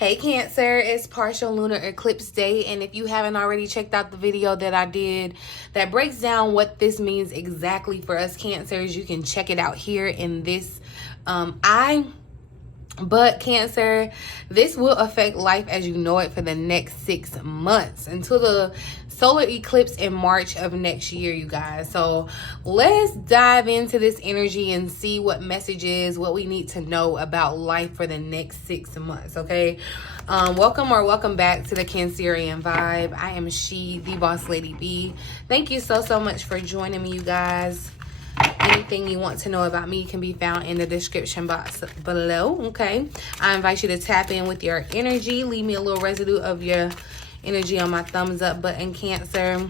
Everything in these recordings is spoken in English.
Hey Cancer, it's partial lunar eclipse day, and if you haven't already checked out the video that I did that breaks down what this means exactly for us Cancers, you can check it out here in this But Cancer, this will affect life as you know it for the next 6 months until the solar eclipse in March of next year, you guys. So let's dive into this energy and see what messages, what we need to know about life for the next 6 months, okay? Welcome back to the Cancerian Vibe. I am TheeBossLadyB. Thank you so much for joining me, you guys. Anything you want to know about me can be found in the description box below, okay? I invite you to tap in with your energy. Leave me a little residue of your energy on my thumbs up button, Cancer.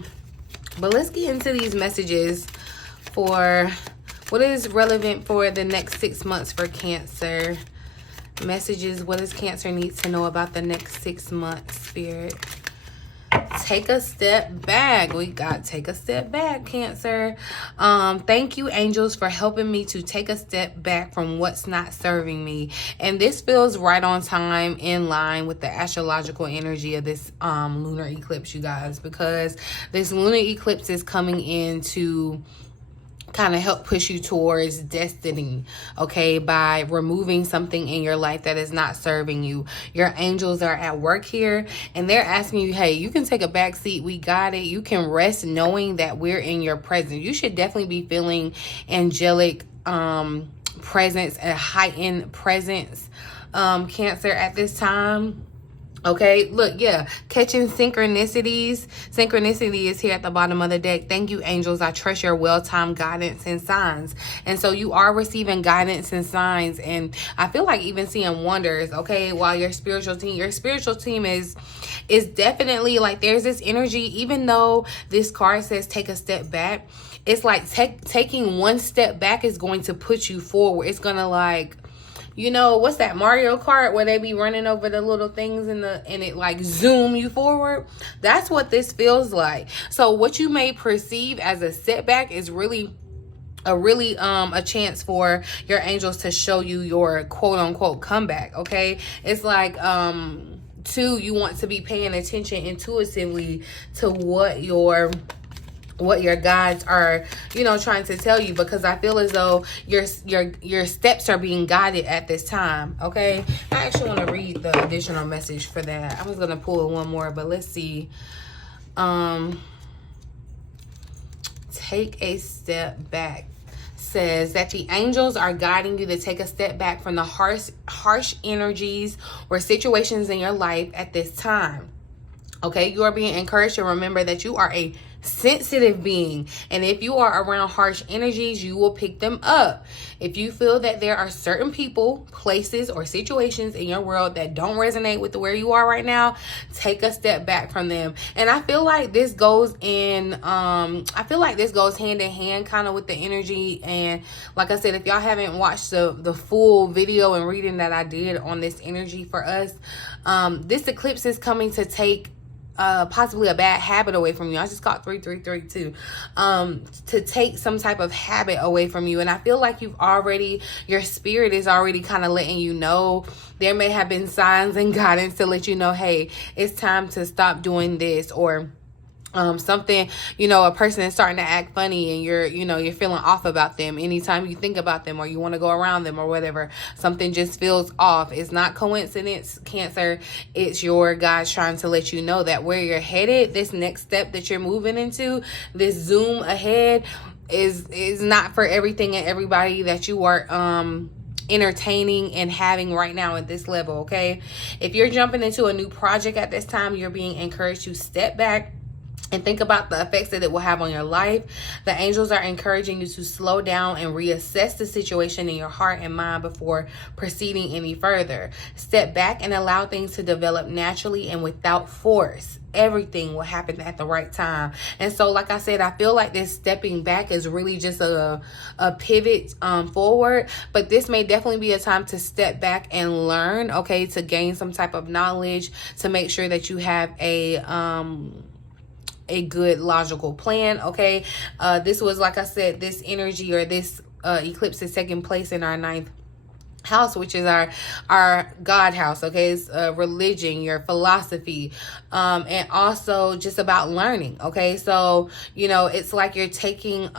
But let's get into these messages for what is relevant for the next 6 months for Cancer. Messages, what does Cancer need to know about the next 6 months, Spirit? Take a step back. We got take a step back, Cancer. Thank you, angels, for helping me to take a step back from what's not serving me. And this feels right on time, in line with the astrological energy of this lunar eclipse, you guys, because this lunar eclipse is coming in to kind of help push you towards destiny, okay, by removing something in your life that is not serving you. Your angels are at work here and they're asking you, hey, you can take a back seat. We got it. You can rest knowing that we're in your presence. You should definitely be feeling angelic presence, a heightened presence, Cancer, at this time. Okay, look, yeah, catching synchronicities. Synchronicity is here at the bottom of the deck. Thank you, angels. I trust your well-timed guidance and signs. And so you are receiving guidance and signs. And I feel like even seeing wonders, okay, while your spiritual team is definitely like, there's this energy, even though this card says take a step back, it's like taking one step back is going to put you forward. It's going to, like, you know, what's that Mario Kart where they be running over the little things and it like zoom you forward? That's what this feels like. So what you may perceive as a setback is really a chance for your angels to show you your quote unquote comeback, okay? It's like you want to be paying attention intuitively to what your guides are, you know, trying to tell you, because I feel as though your steps are being guided at this time, okay? I actually want to read the additional message for that. I was going to pull one more, but let's see. Take a step back says that the angels are guiding you to take a step back from the harsh energies or situations in your life at this time. Okay, you are being encouraged to remember that you are a sensitive being, and if you are around harsh energies, you will pick them up. If you feel that there are certain people, places, or situations in your world that don't resonate with where you are right now, take a step back from them. And I feel like this goes in hand in hand kind of with the energy. And like I said, if y'all haven't watched the full video and reading that I did on this energy for us, this eclipse is coming to take possibly a bad habit away from you. I just got 3332 to take some type of habit away from you. And I feel like your spirit is already kind of letting you know. There may have been signs and guidance to let you know, hey, it's time to stop doing this, or something, you know, a person is starting to act funny and you're feeling off about them. Anytime you think about them or you want to go around them or whatever, something just feels off. It's not coincidence, Cancer. It's your guys trying to let you know that where you're headed, this next step that you're moving into, this zoom ahead is not for everything and everybody that you are entertaining and having right now at this level, okay? If you're jumping into a new project at this time, you're being encouraged to step back and think about the effects that it will have on your life. The angels are encouraging you to slow down and reassess the situation in your heart and mind before proceeding any further. Step back and allow things to develop naturally and without force. Everything will happen at the right time. And so, like I said, I feel like this stepping back is really just a pivot forward. But this may definitely be a time to step back and learn, okay, to gain some type of knowledge, to make sure that you have a good logical plan, okay? This was, like I said, this energy or this eclipse is taking place in our ninth house, which is our God house. Okay, it's religion, your philosophy, and also just about learning. Okay, so it's like you're taking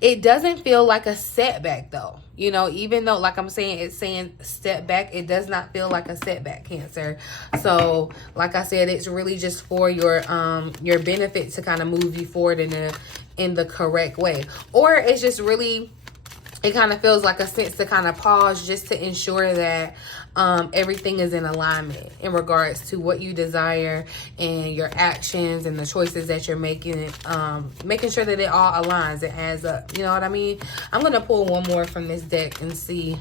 it doesn't feel like a setback though, even though, like I'm saying, it's saying step back, it does not feel like a setback, Cancer. So like I said, it's really just for your benefit, to kind of move you forward in the correct way. Or it's just really, it kind of feels like a sense to kind of pause, just to ensure that everything is in alignment in regards to what you desire and your actions and the choices that you're making, making sure that it all aligns, it adds up. You know what I mean? I'm going to pull one more from this deck and see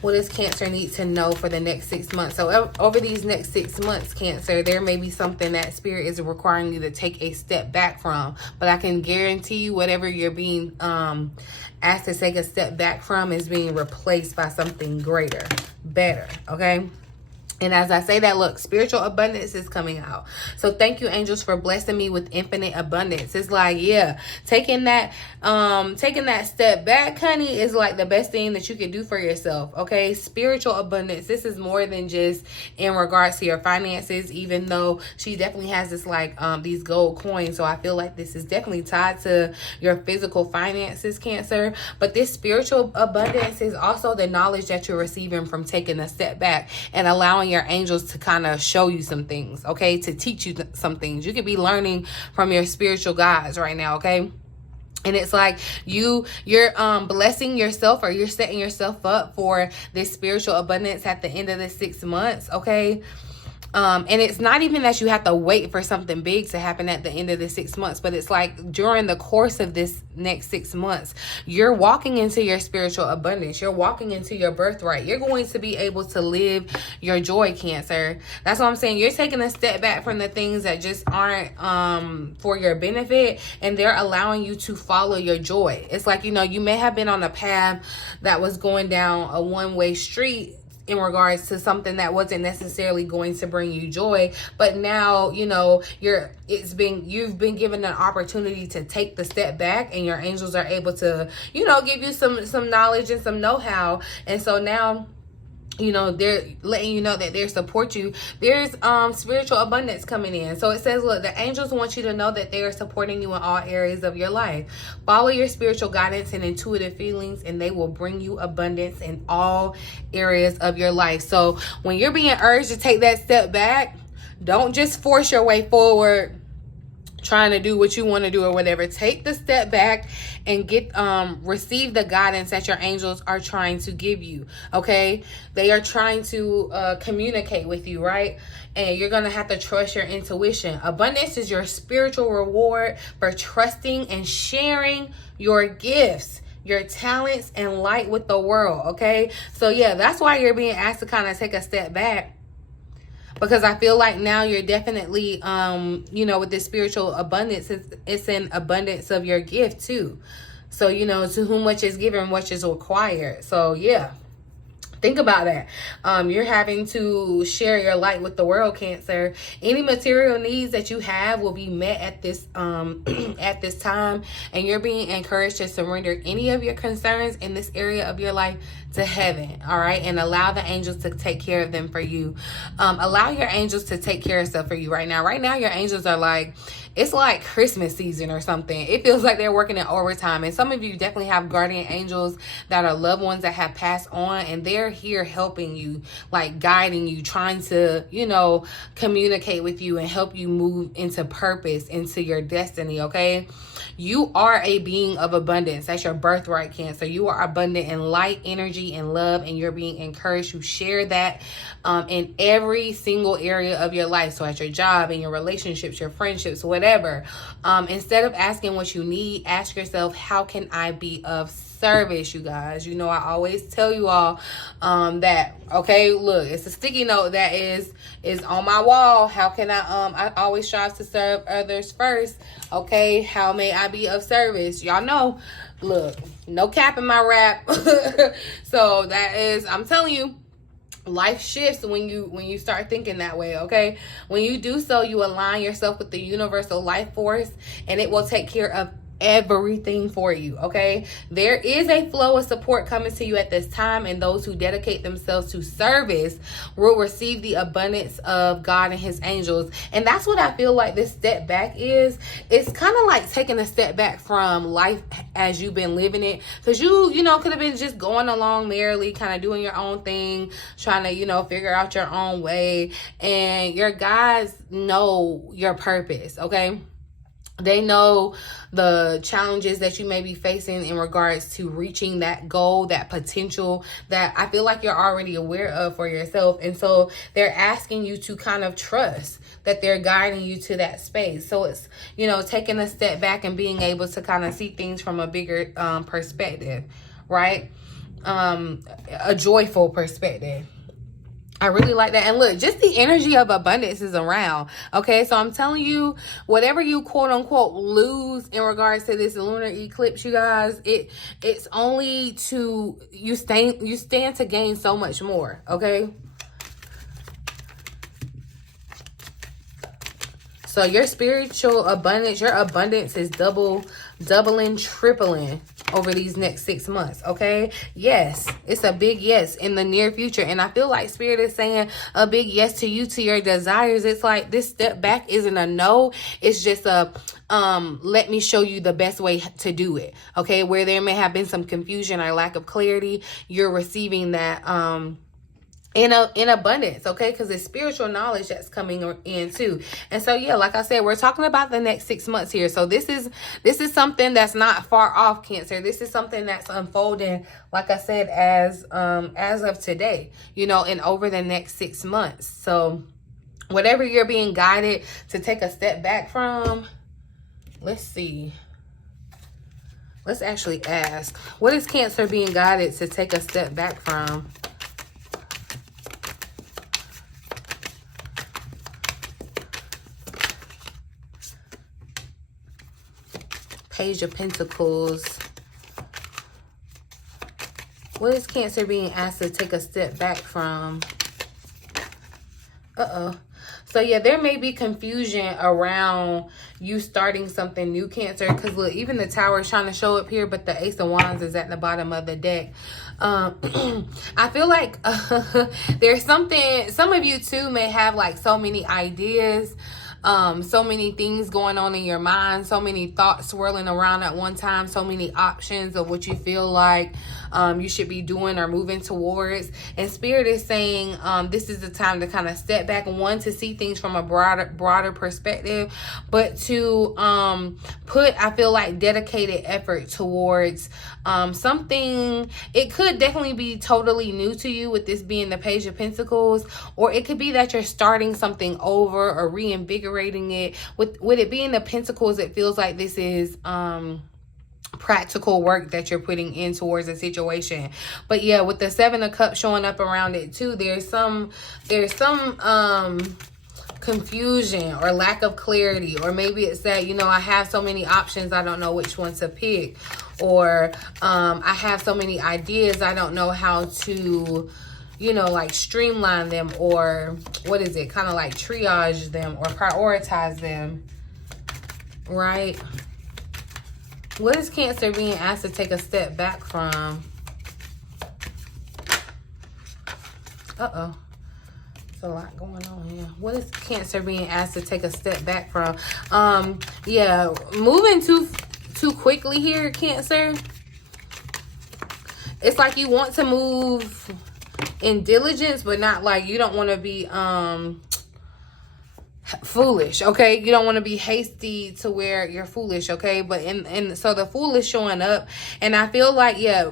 what does Cancer need to know for the next 6 months. So over these next 6 months, Cancer, there may be something that Spirit is requiring you to take a step back from. But I can guarantee you, whatever you're being asked to take a step back from is being replaced by something greater, better, okay? And as I say that, look, spiritual abundance is coming out. So thank you, angels, for blessing me with infinite abundance. It's like, yeah, taking that step back, honey, is like the best thing that you can do for yourself. Okay, spiritual abundance. This is more than just in regards to your finances, even though she definitely has this like these gold coins. So I feel like this is definitely tied to your physical finances, Cancer. But this spiritual abundance is also the knowledge that you're receiving from taking a step back and allowing your angels to kind of show you some things, okay, to teach you some things. You could be learning from your spiritual guides right now, okay? And it's like you're blessing yourself, or you're setting yourself up for this spiritual abundance at the end of the 6 months, okay? And it's not even that you have to wait for something big to happen at the end of the 6 months, but it's like during the course of this next 6 months, you're walking into your spiritual abundance. You're walking into your birthright. You're going to be able to live your joy, Cancer. That's what I'm saying. You're taking a step back from the things that just aren't for your benefit, and they're allowing you to follow your joy. It's like, you may have been on a path that was going down a one-way street in regards to something that wasn't necessarily going to bring you joy, but now you've been given an opportunity to take the step back, and your angels are able to give you some knowledge and some know-how. And so now they're letting you know that they support you. There's spiritual abundance coming in. So it says, look, the angels want you to know that they are supporting you in all areas of your life. Follow your spiritual guidance and intuitive feelings, and they will bring you abundance in all areas of your life. So when you're being urged to take that step back, don't just force your way forward trying to do what you want to do or whatever. Take the step back and receive the guidance that your angels are trying to give you, okay? They are trying to communicate with you, right? And you're going to have to trust your intuition. Abundance is your spiritual reward for trusting and sharing your gifts, your talents, and light with the world, okay? So yeah, that's why you're being asked to kind of take a step back, because I feel like now you're definitely, with this spiritual abundance, it's an abundance of your gift too. So, to whom much is given, much is required. So, yeah. Think about that. You're having to share your light with the world, Cancer. Any material needs that you have will be met at this at this time, and you're being encouraged to surrender any of your concerns in this area of your life to heaven, all right? And allow the angels to take care of them for you. Allow your angels to take care of stuff for you right now. Right now, your angels are like, it's like Christmas season or something. It feels like they're working in overtime. And some of you definitely have guardian angels that are loved ones that have passed on, and they're here helping you, like guiding you, trying to, communicate with you and help you move into purpose, into your destiny, okay? You are a being of abundance. That's your birthright, Cancer. You are abundant in light, energy, and love, and you're being encouraged to share that in every single area of your life. So at your job, in your relationships, your friendships, whatever. Instead of asking what you need, ask yourself, how can I be of service, you guys? I always tell you all that, okay, look, it's a sticky note that is on my wall. How can I always strive to serve others first, okay? How may I be of service? Y'all know, look, no cap in my rap. So that is, I'm telling you, life shifts when you start thinking that way, okay? When you do so, you align yourself with the universal life force, and it will take care of everything for you, okay? There is a flow of support coming to you at this time, and those who dedicate themselves to service will receive the abundance of God and his angels. And that's what I feel like this step back is. It's kind of like taking a step back from life as you've been living it, because you know, could have been just going along merrily, kind of doing your own thing, trying to, you know, figure out your own way. And your guys know your purpose, okay? They know the challenges that you may be facing in regards to reaching that goal, that potential that I feel like you're already aware of for yourself. And so they're asking you to kind of trust that they're guiding you to that space. So it's, you know, taking a step back and being able to kind of see things from a bigger perspective, right? A joyful perspective. I really like that. And look, just the energy of abundance is around. Okay, so I'm telling you, whatever you quote unquote lose in regards to this lunar eclipse, you guys, it's only to you stand to gain so much more. Okay. So your spiritual abundance, your abundance is doubling, tripling over these next 6 months, okay? Yes, it's a big yes in the near future. And I feel like Spirit is saying a big yes to you, to your desires. It's like this step back isn't a no. It's just a let me show you the best way to do it, okay? Where there may have been some confusion or lack of clarity, you're receiving that in abundance, okay? Because it's spiritual knowledge that's coming in too. And so yeah, like I said, we're talking about the next 6 months here. So this is something that's not far off, Cancer. This is something that's unfolding, like I said, as of today, you know, and over the next 6 months. So whatever you're being guided to take a step back from, let's see. Let's actually ask, what is Cancer being guided to take a step back from? Page of Pentacles. What is Cancer being asked to take a step back from? So yeah, there may be confusion around you starting something new, Cancer. Because look, even the Tower is trying to show up here, but the Ace of Wands is at the bottom of the deck. I feel like there's something, some of you too may have like so many ideas, so many things going on in your mind, so many thoughts swirling around at one time, so many options of what you feel like you should be doing or moving towards. And Spirit is saying this is the time to kind of step back, one, to see things from a broader perspective, but to put, I feel like, dedicated effort towards something. It could definitely be totally new to you, with this being the Page of Pentacles, or it could be that you're starting something over or reinvigorating it. With it being the Pentacles, it feels like this is practical work that you're putting in towards a situation. But yeah, with the Seven of Cups showing up around it too, there's some confusion or lack of clarity, or maybe it's that, you know, I have so many options, I don't know which one to pick, or I have so many ideas, I don't know how to, you know, like streamline them, or what is it, kind of like triage them or prioritize them, right? What is Cancer being asked to take a step back from? There's a lot going on here. What is Cancer being asked to take a step back from? Yeah, moving too quickly here, Cancer. It's like you want to move in diligence, but not like, you don't want to be foolish, okay? You don't want to be hasty to where you're foolish, okay? But so the Fool is showing up, and I feel like, yeah,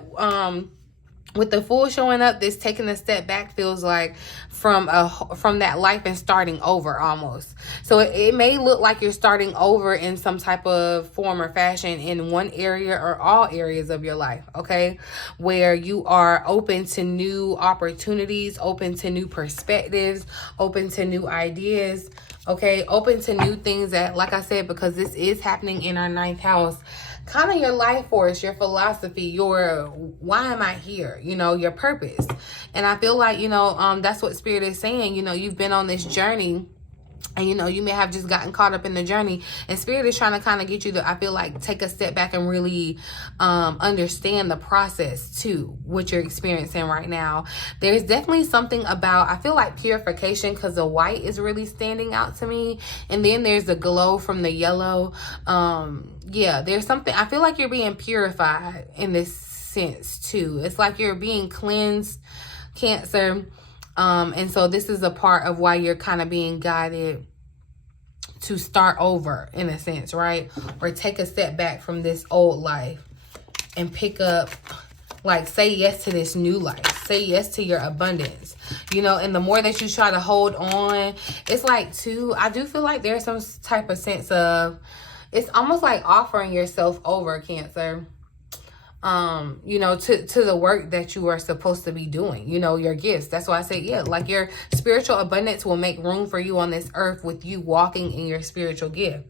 with the Fool showing up, this taking a step back feels like from that life and starting over almost. So it may look like you're starting over in some type of form or fashion in one area or all areas of your life, okay? Where you are open to new opportunities, open to new perspectives, open to new ideas, okay? Open to new things that, like I said, because this is happening in our 9th house, kind of your life force, your philosophy, your why am I here, you know, your purpose. And I feel like, you know, that's what Spirit is saying. You know, you've been on this journey And, you know, you may have just gotten caught up in the journey, and Spirit is trying to kind of get you to, I feel like, take a step back and really understand the process too, what you're experiencing right now. There's definitely something about, I feel like, purification, because the white is really standing out to me. And then there's the glow from the yellow. Yeah, there's something, I feel like you're being purified in this sense too. It's like you're being cleansed, Cancer. And so this is a part of why you're kind of being guided to start over, in a sense, right? Or take a step back from this old life and pick up, like, say yes to this new life. Say yes to your abundance, you know. And the more that you try to hold on, it's like, too, I do feel like there's some type of sense of, it's almost like offering yourself over, Cancer. You know, to the work that you are supposed to be doing, you know, your gifts. That's why I say, yeah, like, your spiritual abundance will make room for you on this earth with you walking in your spiritual gift.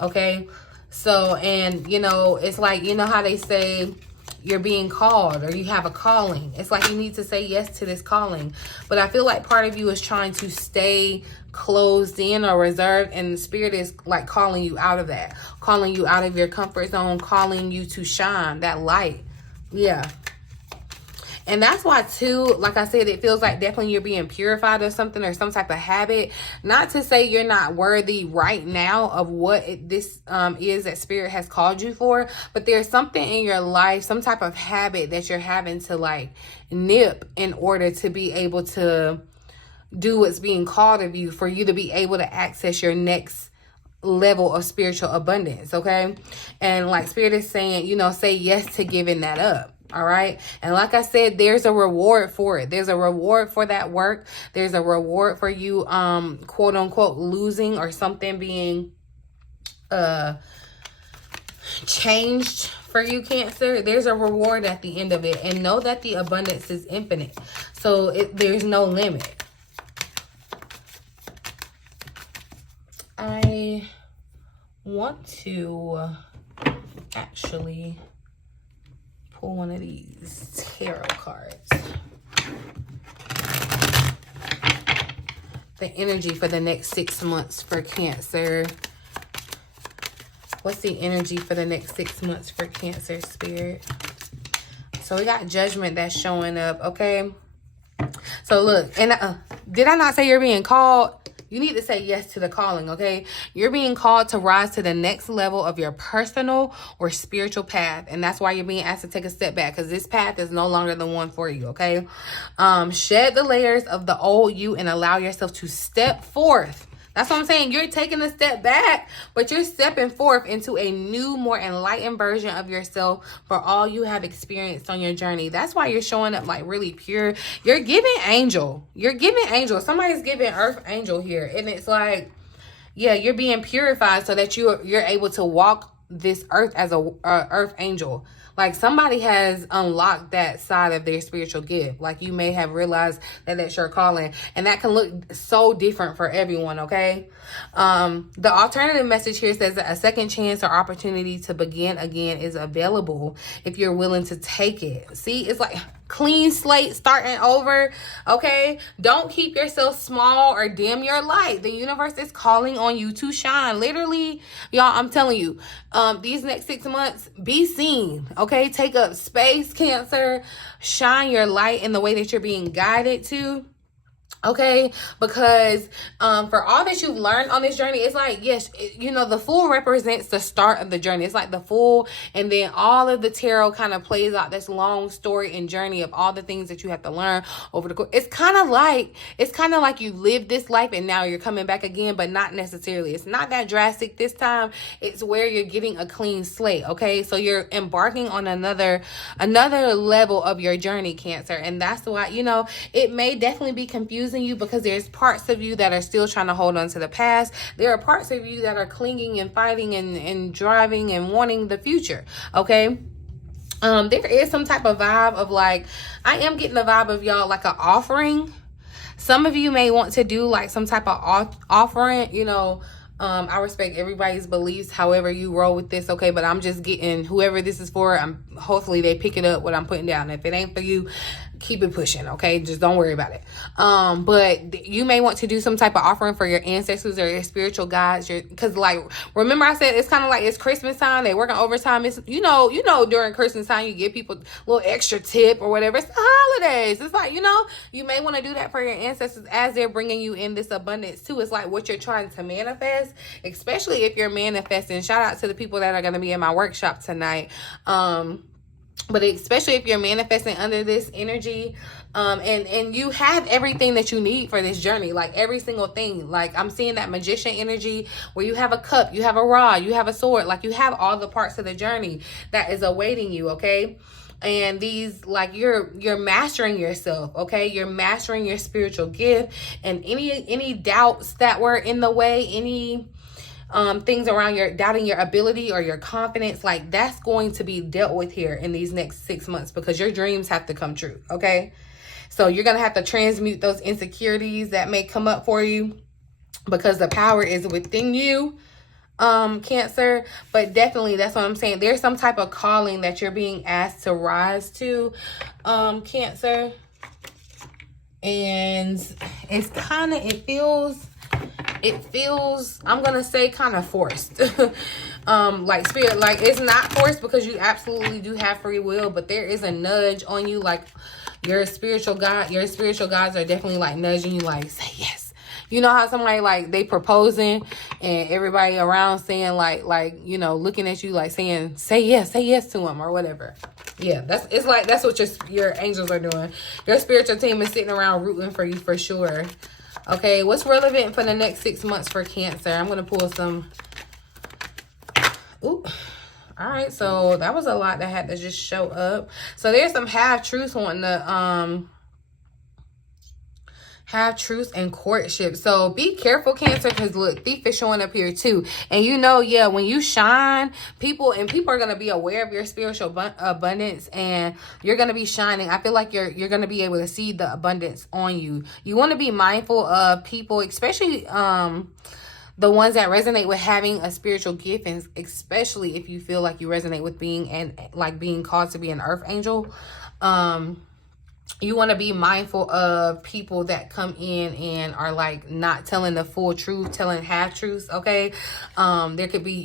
Okay. So, and, you know, it's like, you know how they say you're being called, or you have a calling. It's like you need to say yes to this calling. But I feel like part of you is trying to stay closed in or reserved, and the Spirit is like calling you out of that, calling you out of your comfort zone, calling you to shine that light. Yeah. And that's why, too, like I said, it feels like definitely you're being purified of something, or some type of habit. Not to say you're not worthy right now of what this is that Spirit has called you for, but there's something in your life, some type of habit that you're having to, like, nip in order to be able to do what's being called of you, for you to be able to access your next level of spiritual abundance. Okay. And like Spirit is saying, you know, say yes to giving that up. All right. And like I said, there's a reward for it. There's a reward for that work. There's a reward for you, quote unquote, losing, or something being changed for you, Cancer. There's a reward at the end of it. And know that the abundance is infinite. So there's no limit. I want to actually pull one of these tarot cards. The energy for the next 6 months for Cancer. What's the energy for the next 6 months for Cancer, Spirit? So we got Judgment that's showing up, okay? So look, and did I not say you're being called? You need to say yes to the calling, okay? You're being called to rise to the next level of your personal or spiritual path. And that's why you're being asked to take a step back, because this path is no longer the one for you, okay? Shed the layers of the old you and allow yourself to step forth. That's what I'm saying. You're taking a step back, but you're stepping forth into a new, more enlightened version of yourself for all you have experienced on your journey. That's why you're showing up like really pure. You're giving angel. You're giving angel. Somebody's giving earth angel here. And it's like, yeah, you're being purified so that you're able to walk this earth as a earth angel. Like somebody has unlocked that side of their spiritual gift. Like you may have realized that that's your calling, and that can look so different for everyone. Okay. The alternative message here says that a second chance or opportunity to begin again is available if you're willing to take it. See, it's like clean slate, starting over. Okay. Don't keep yourself small or dim your light. The universe is calling on you to shine. Literally, y'all, I'm telling you, these next 6 months, be seen. Okay. Take up space, Cancer. Shine your light in the way that you're being guided to. Okay, because for all that you've learned on this journey, it's like, yes, you know, the Fool represents the start of the journey. It's like the Fool, and then all of the tarot kind of plays out this long story and journey of all the things that you have to learn over the course. It's kind of like you lived this life and now you're coming back again, but not necessarily. It's not that drastic this time. It's where you're getting a clean slate. Okay, so you're embarking on another level of your journey, Cancer, and that's why, you know, it may definitely be confusing you, because there's parts of you that are still trying to hold on to the past. There are parts of you that are clinging and fighting and driving and wanting the future. Okay. There is some type of vibe of like, I am getting the vibe of y'all like an offering. Some of you may want to do like some type of offering, you know. I respect everybody's beliefs, however you roll with this, okay? But I'm just getting, whoever this is for, I'm hopefully they pick it up what I'm putting down. If it ain't for you, keep it pushing, okay? Just don't worry about it. But you may want to do some type of offering for your ancestors or your spiritual guides, because like, remember I said it's kind of like it's Christmas time, they working overtime. It's you know during Christmas time you give people a little extra tip or whatever. It's the holidays. It's like, you may want to do that for your ancestors as they're bringing you in this abundance too. It's like what you're trying to manifest, especially if you're manifesting. Shout out to the people that are going to be in my workshop tonight. But especially if you're manifesting under this energy, and you have everything that you need for this journey, like every single thing. Like I'm seeing that magician energy where you have a cup, you have a rod, you have a sword, like you have all the parts of the journey that is awaiting you, okay? And these, like, you're mastering yourself, okay? You're mastering your spiritual gift, and any doubts that were in the way, any things around your doubting your ability or your confidence, like that's going to be dealt with here in these next 6 months, because your dreams have to come true, okay? So you're gonna have to transmute those insecurities that may come up for you, because the power is within you, Cancer. But definitely, that's what I'm saying, there's some type of calling that you're being asked to rise to, Cancer. And it's kind of, it feels, I'm gonna say, kind of forced. Like spirit, like it's not forced, because you absolutely do have free will, but there is a nudge on you, like your spiritual guides are definitely like nudging you, like, say yes. You know how somebody, like, they proposing and everybody around saying like looking at you like saying say yes to them or whatever. Yeah, that's what your angels are doing. Your spiritual team is sitting around rooting for you for sure. Okay, what's relevant for the next 6 months for Cancer? I'm going to pull some. Ooh. All right, so that was a lot that had to just show up. So there's some half-truths wanting to half-truths and courtship. So be careful, Cancer, because look, thief is showing up here too. And yeah, when you shine, people are going to be aware of your spiritual abundance, and you're going to be shining. I feel like you're going to be able to see the abundance on you. You want to be mindful of people, especially the ones that resonate with having a spiritual gift, and especially if you feel like you resonate with being called to be an earth angel. You want to be mindful of people that come in and are like not telling the full truth, telling half truths, okay? There could be,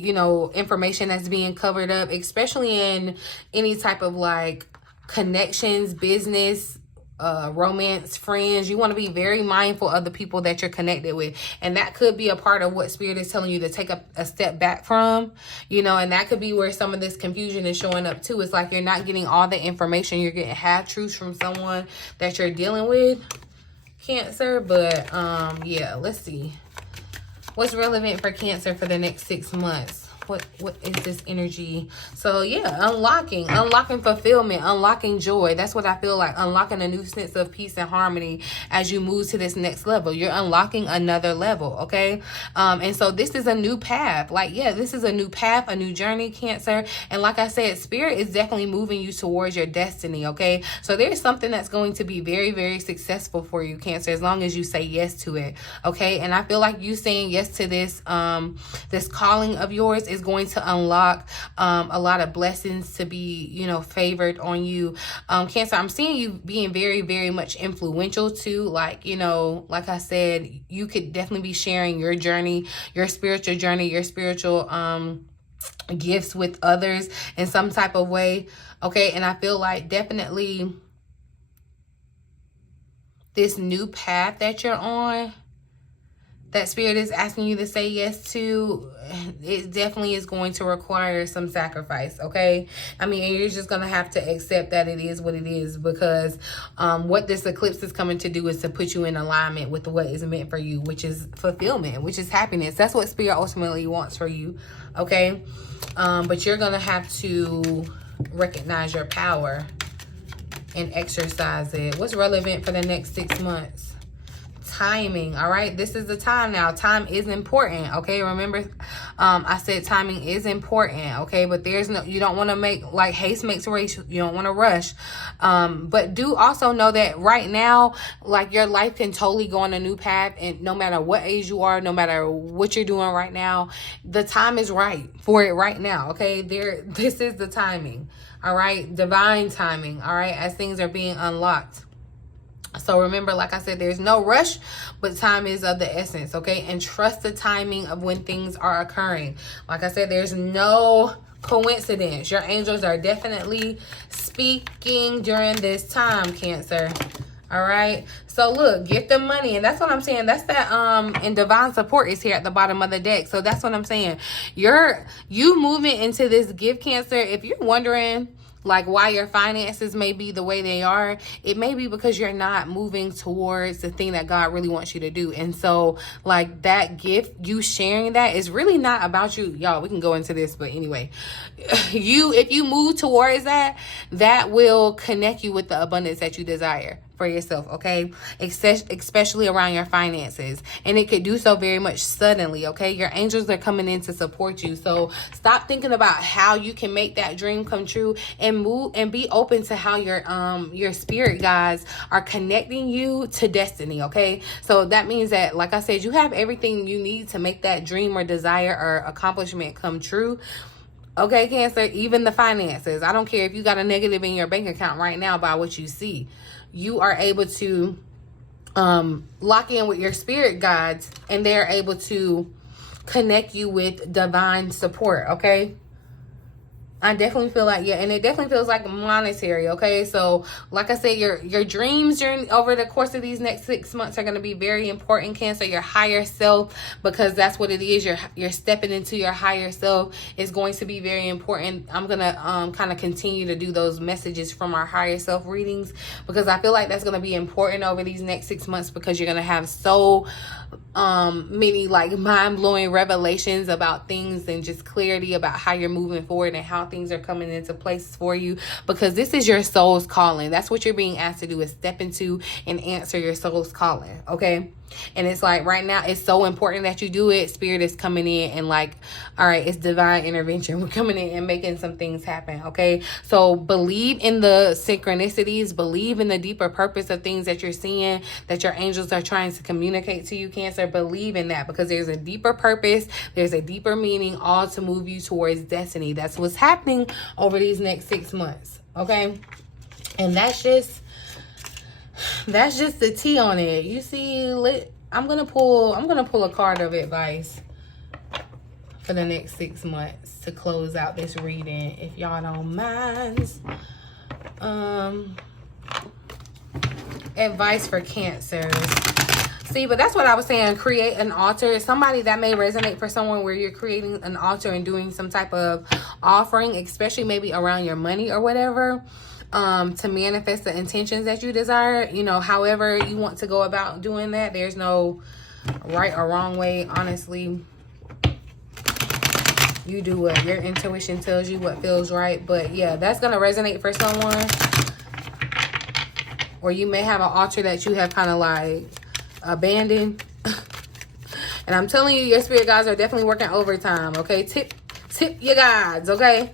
information that's being covered up, especially in any type of like connections, business, romance, friends. You want to be very mindful of the people that you're connected with, and that could be a part of what Spirit is telling you to take a step back from, and that could be where some of this confusion is showing up too. It's like you're not getting all the information, you're getting half truths from someone that you're dealing with, Cancer. But yeah, let's see what's relevant for Cancer for the next 6 months. What is this energy? So yeah, unlocking fulfillment, unlocking joy. That's what I feel like, unlocking a new sense of peace and harmony as you move to this next level. You're unlocking another level, okay? And so this is a new path. Like, yeah, this is a new path, a new journey, Cancer. And like I said, Spirit is definitely moving you towards your destiny, okay? So there's something that's going to be very, very successful for you, Cancer, as long as you say yes to it, okay? And I feel like you saying yes to this this calling of yours is going to unlock a lot of blessings to be, favored on you, Cancer. I'm seeing you being very, very much influential too. Like, like I said, you could definitely be sharing your journey, your spiritual journey, your spiritual gifts with others in some type of way, okay? And I feel like definitely this new path that you're on, that Spirit is asking you to say yes to, it definitely is going to require some sacrifice, okay? I mean, you're just going to have to accept that it is what it is, because what this eclipse is coming to do is to put you in alignment with what is meant for you, which is fulfillment, which is happiness. That's what Spirit ultimately wants for you, okay? But you're going to have to recognize your power and exercise it. What's relevant for the next 6 months? Timing. All right, this is the time now. Time is important, okay? Remember, I said timing is important, okay? But you don't want to make, like, haste makes race. You don't want to rush, but do also know that right now, like, your life can totally go on a new path, and no matter what age you are, no matter what you're doing right now, the time is right for it right now, okay? This is the timing, All right, divine timing. All right, as things are being unlocked. So remember, like I said, there's no rush, but time is of the essence, okay? And trust the timing of when things are occurring. Like I said, there's no coincidence. Your angels are definitely speaking during this time, Cancer. All right, so look, get the money, and that's what I'm saying. That's that and divine support is here at the bottom of the deck. So that's what I'm saying. You moving into this gift, Cancer. If you're wondering like why your finances may be the way they are, it may be because you're not moving towards the thing that God really wants you to do. And so like that gift, you sharing that is really not about you. Y'all, we can go into this, but anyway, if you move towards that, that will connect you with the abundance that you desire for yourself, okay? Especially around your finances. And it could do so very much suddenly, okay? Your angels are coming in to support you. So stop thinking about how you can make that dream come true, and move and be open to how your spirit guides are connecting you to destiny, okay? So that means that, like I said, you have everything you need to make that dream or desire or accomplishment come true. Okay, Cancer, even the finances. I don't care if you got a negative in your bank account right now by what you see. You are able to lock in with your spirit guides, and they're able to connect you with divine support, okay? I definitely feel like, yeah, and it definitely feels like monetary, okay? So, like I said, your dreams during over the course of these next 6 months are going to be very important, Cancer. Your higher self, because that's what it is. You're stepping into your higher self is going to be very important. I'm going to kind of continue to do those messages from our higher self readings, because I feel like that's going to be important over these next 6 months, because you're going to have so many like mind-blowing revelations about things, and just clarity about how you're moving forward and how things are coming into place for you, because this is your soul's calling. That's what you're being asked to do, is step into and answer your soul's calling, okay? And it's like right now it's so important that you do it. Spirit is coming in and like, all right, it's divine intervention. We're coming in and making some things happen, okay? So believe in the synchronicities, believe in the deeper purpose of things that you're seeing, that your angels are trying to communicate to you, Cancer. Believe in that, because there's a deeper purpose, there's a deeper meaning, all to move you towards destiny. That's what's happening over these next 6 months, okay? And that's just the tea on it. You see, I'm gonna pull a card of advice for the next 6 months to close out this reading, if y'all don't mind. Advice for Cancers. See, but that's what I was saying. Create an altar. Somebody that may resonate for someone, where you're creating an altar and doing some type of offering, especially maybe around your money or whatever, to manifest the intentions that you desire. You know, however you want to go about doing that. There's no right or wrong way, honestly. You do what your intuition tells you, what feels right. But yeah, that's going to resonate for someone. Or you may have an altar that you have kind of like abandoned. And I'm telling you, your spirit guides are definitely working overtime, okay? Tip your guides, okay?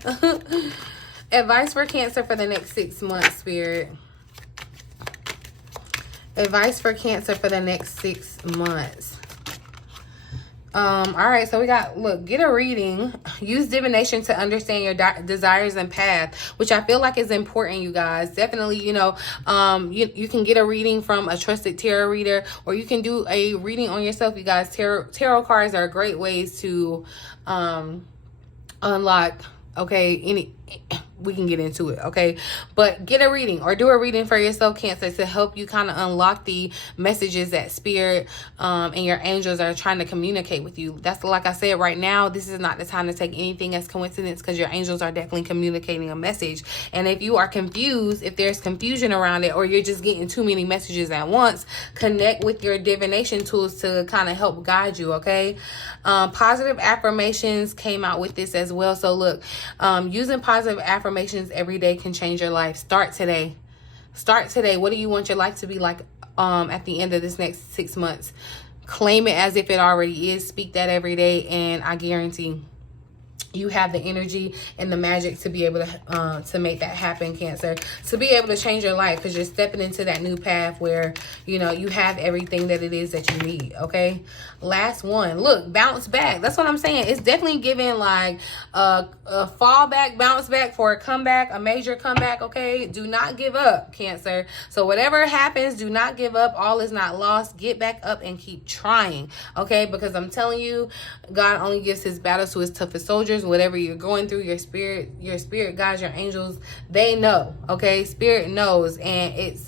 Advice for Cancer for the next 6 months, Spirit. Advice for Cancer for the next 6 months. All right, so we got, look, get a reading. Use divination to understand your desires and path, which I feel like is important, you guys. Definitely, you know, you can get a reading from a trusted tarot reader, or you can do a reading on yourself, you guys. Tarot cards are great ways to unlock, okay, we can get into it, okay? But get a reading or do a reading for yourself, Cancer, to help you kind of unlock the messages that Spirit and your angels are trying to communicate with you. That's, like I said, right now, this is not the time to take anything as coincidence, because your angels are definitely communicating a message. And if you are confused, if there's confusion around it, or you're just getting too many messages at once, connect with your divination tools to kind of help guide you, okay? Positive affirmations came out with this as well. So look, using positive affirmations every day can change your life. Start today. What do you want your life to be like at the end of this next 6 months? Claim it as if it already is. Speak that every day, and I guarantee you have the energy and the magic to be able to make that happen, Cancer. To be able to change your life, because you're stepping into that new path where, you know, you have everything that it is that you need, okay? Last one. Look, bounce back. That's what I'm saying. It's definitely giving like a fallback, bounce back for a comeback, a major comeback, okay? Do not give up, Cancer. So whatever happens, do not give up. All is not lost. Get back up and keep trying, okay? Because I'm telling you, God only gives his battles to his toughest soldiers. Whatever you're going through, your spirit guides, your angels, they know, okay? Spirit knows, and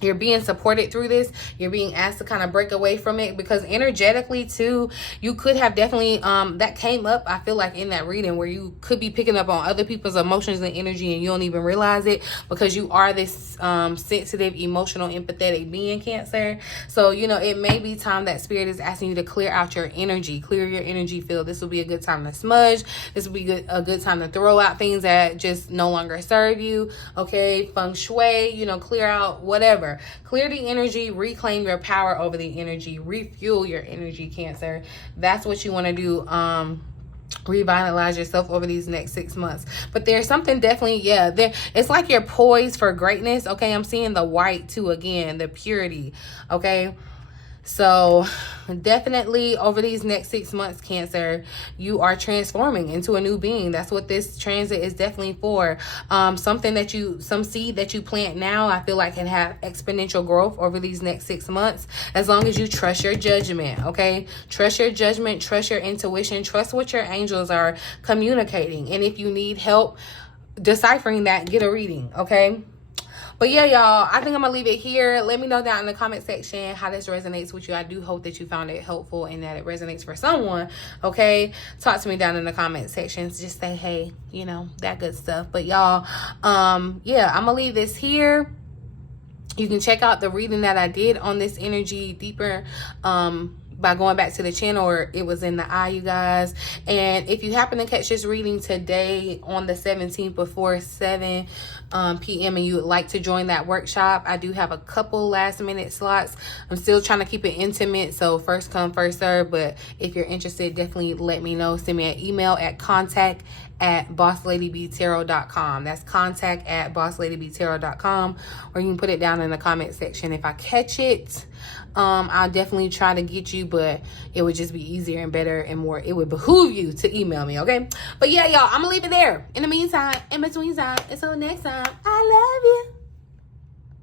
you're being supported through this. You're being asked to kind of break away from it, because energetically too, you could have definitely that came up, I feel like, in that reading, where you could be picking up on other people's emotions and energy and you don't even realize it, because you are this sensitive, emotional, empathetic being, Cancer. So, you know, it may be time that spirit is asking you to clear out your energy, clear your energy field. This will be a good time to smudge. This will be a good time to throw out things that just no longer serve you, okay? Feng shui, you know, clear out whatever. Clear the energy, reclaim your power over the energy, refuel your energy, Cancer. That's what you want to do. Revitalize yourself over these next 6 months. But there's something definitely, yeah, there, it's like you're poised for greatness, okay? I'm seeing the white too, again, the purity, okay? So definitely over these next 6 months, Cancer, you are transforming into a new being. That's what this transit is definitely for. Some seed that you plant now, I feel like can have exponential growth over these next 6 months, as long as you trust your judgment, okay? Trust your judgment, trust your intuition, trust what your angels are communicating. And if you need help deciphering that, get a reading, okay? But yeah, y'all, I think I'm going to leave it here. Let me know down in the comment section how this resonates with you. I do hope that you found it helpful and that it resonates for someone, okay? Talk to me down in the comment sections. Just say, hey, you know, that good stuff. But y'all, yeah, I'm going to leave this here. You can check out the reading that I did on this energy deeper, by going back to the channel, or it was in the eye, you guys. And if you happen to catch this reading today on the 17th before 7 p.m. and you would like to join that workshop, I do have a couple last minute slots. I'm still trying to keep it intimate, so first come, first serve. But if you're interested, definitely let me know. Send me an email at contact@BossLadyBtarot.com. That's contact@BossLadyBtarot.com, or you can put it down in the comment section. If I catch it, I'll definitely try to get you, but it would just be easier and better and more, it would behoove you to email me, okay? But yeah, y'all, I'm gonna leave it there. In the meantime, in between time, until next time, I love you.